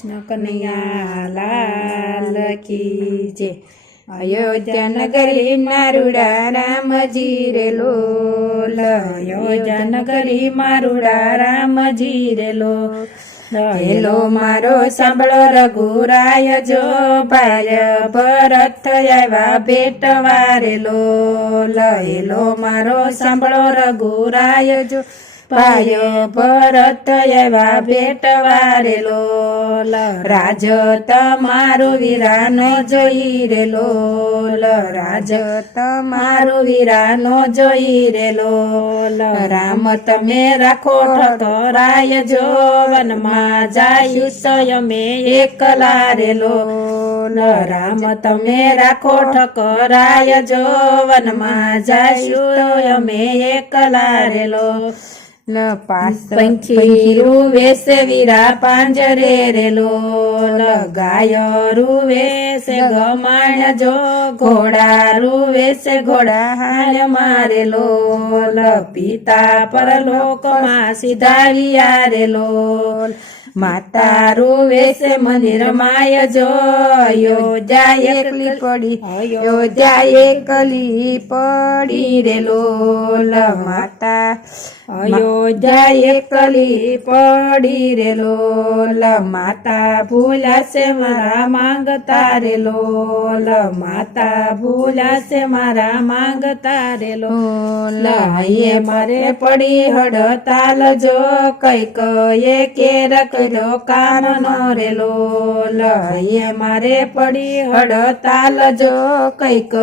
કૃષ્ણ કનૈયા લાલ કી જય। અયોધ્યા નગરી મારુડા રામજી રે લોલ, અયોધ્યા નગરી મારુડા રામજી રે લોલ। હેલો મારો સાંભળો રઘુરાય જો, ભાઈ ભરત આવ્યા ભેટવા રે લોલ। હેલો મારો સાંભળો રઘુરાય જો, ભાઈ ભરત આવ્યા ભેટવા રે લોલ। રાજ તમારો વીરાનો જોઈ રે લોલ, રાજ તમારો વીરાનો જોઈ રે લોલ। રામ તમે રાખો ઠઠરાય જો, વનમાં જાયું સ્વયમે એકલા રે લોલ। રામ તમે રાખો ઠકરાય જો, વનમાં જાયું અમે એકલા રે લોલ। પંખી રૂવે સે વીરા પાંજરે રે લોલ, ગાય રૂવે સે ગમાણ જો, ઘોડા રૂવે સે ઘોડા હાર મારે લોલ। પિતા પરલોકમાં સિધાવ્યા રે લોલ, માતા રૂવે સે મંદિર માય જો, અયોધ્યા એકલી પડી, અયોધ્યા એકલી પડી રે લોલ। માતા અયોધ્યા એકલી પડી રે લોલ, માતા ભૂલાશે મારા માંગતા રે લોલ, માતા ભૂલાશે મારા માંગતા રે લોલ। હૈયે મારે પડી હડતાલ જો, કઈક એ કેર કર્યો કારનો રે લોલ। હૈયે મારે પડી હડતાલ જો, કઈક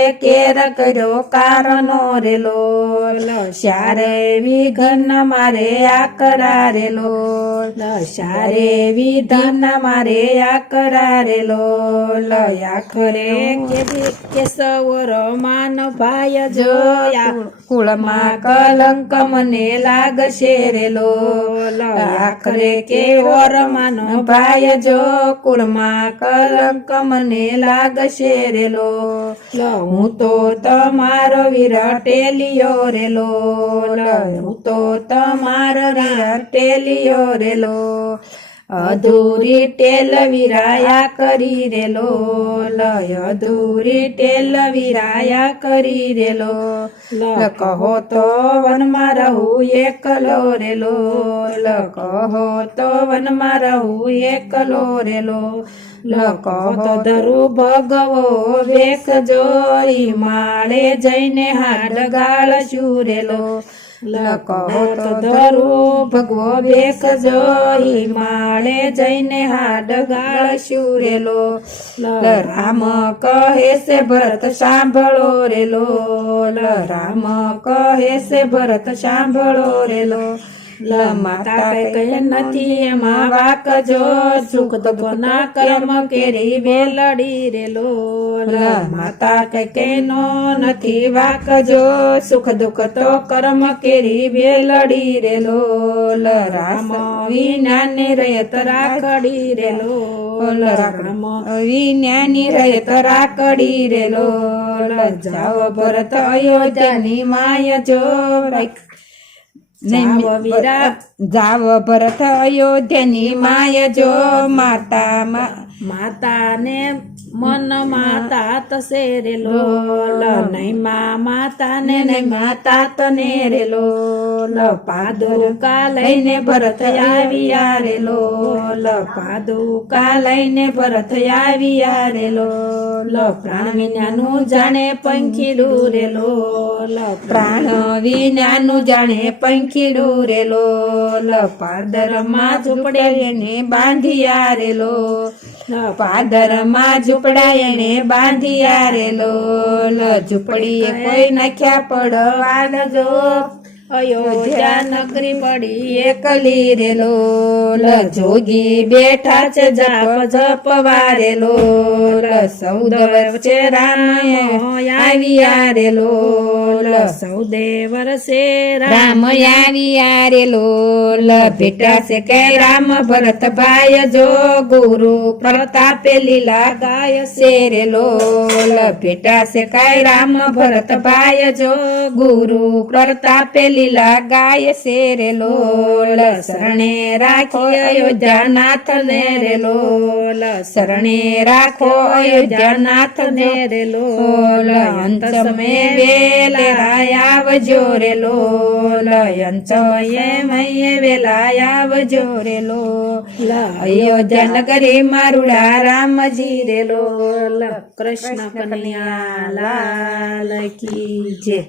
એ કેર કર્યો કારનો રે લોલ। શારે વિઘન મારે આકરા રે લોલ, શારે વિઘન મારે આકરા રે લોલ। આખરે કેશવર માન ભાઈ જો, કુળમાં કલંક મને લાગશે રે લોલ। આખરે કેવર માનો ભાઈ જો, કુળમાં કલંક મને લાગશે રે લોલ। હું તો તમારો વીર ટેલિયો રે લોલ, હું તો તમારો વીર ટેલિયો રે લોલ। અધૂરી ટેલ વિરાયા કરી રે લોલ, અધૂરી ટેલ વિરાયા કરી રે લોલ। કહો તો વનમાં રહું એકલો રે લોલ, કહો તો વનમાં રહું એકલો રે લોલ। કહો તો ધરું ભગવો વેશ જોઈ, માળે જઈને હાડ ગાળ રે લોલ। કહો તો ધરું ભગવો વેશ જોઈ, માળે જઈને હાડ ગાળ રે લોલ। રામ કહે છે ભરત સાંભળો રે લોલ, રામ કહે છે ભરત સાંભળો રે લોલ। માતા કઈ નથી એમાં વાક જો, સુખ દુઃખના કર્મ કેરી વેલડી રે લોલ। માતા કઈ નો નથી વાક જો, સુખ દુઃખ તો કર્મ કેરી વેલડી રે લોલ। રામ વિનાની રયત રાખડી રે લોલ, રામ વિનાની રયત રાખડી રે લોલ। જાઓ ભરત અયોધ્યાની માય જો, જાવ ભરત અયોધ્યાની માય જો, માતા ને મન માતા તસે રે લોલ। નહીં માતા ને નહીં માતા તને રે લોલ। પાદુકા લઈને ભરત આવ્યા રે લોલ, પાદુકા લઈને ભરત આવ્યા રે લોલ। પ્રાણ વિનાનું જાણે પંખીડું રે લોલ, પ્રાણ વિનાનું જાણે પંખીડું રે લોલ। પાદરમાં ઝૂંપડે એને બાંધિયા રે લોલ, પાદરમાં ઝૂંપડા એને બાંધિયા રે લોલ। ઝૂંપડીએ કોઈ નાખ્યા પડવા જો, અયોધ્યા નગરી પડી એકલી રે લોલ। જોગી બેઠા છે જાપ જપવા રે લોલ, સૌદ વચ્ચે રામ આવ્યા રે લોલ। સૌદે વર્ષે રામ આવ્યા રે લોલ ભેટાશે કે રામ ભરતભાઈ જો ગુરુ પ્રતાપે લીલા ગાય છે રે લોલ ભેટાશે કાય રામ ભરતભાઈ જો ગુરુ પ્રતાપે લીલા ગાય છે રે લોલ શરણે રાખી અયોધ્યાનાથ ને રે લોલ શરણે રાખો અયોધ્યાનાથ ને રે લોલ અંત સમય વેલે આવજો રે લોલ અંત સમયે મયે વેલા આવજો રે લોલ અયોધ્યા નગરી મારુડા રામજી રે લોલ કૃષ્ણ કનૈયા લાલ કી જય.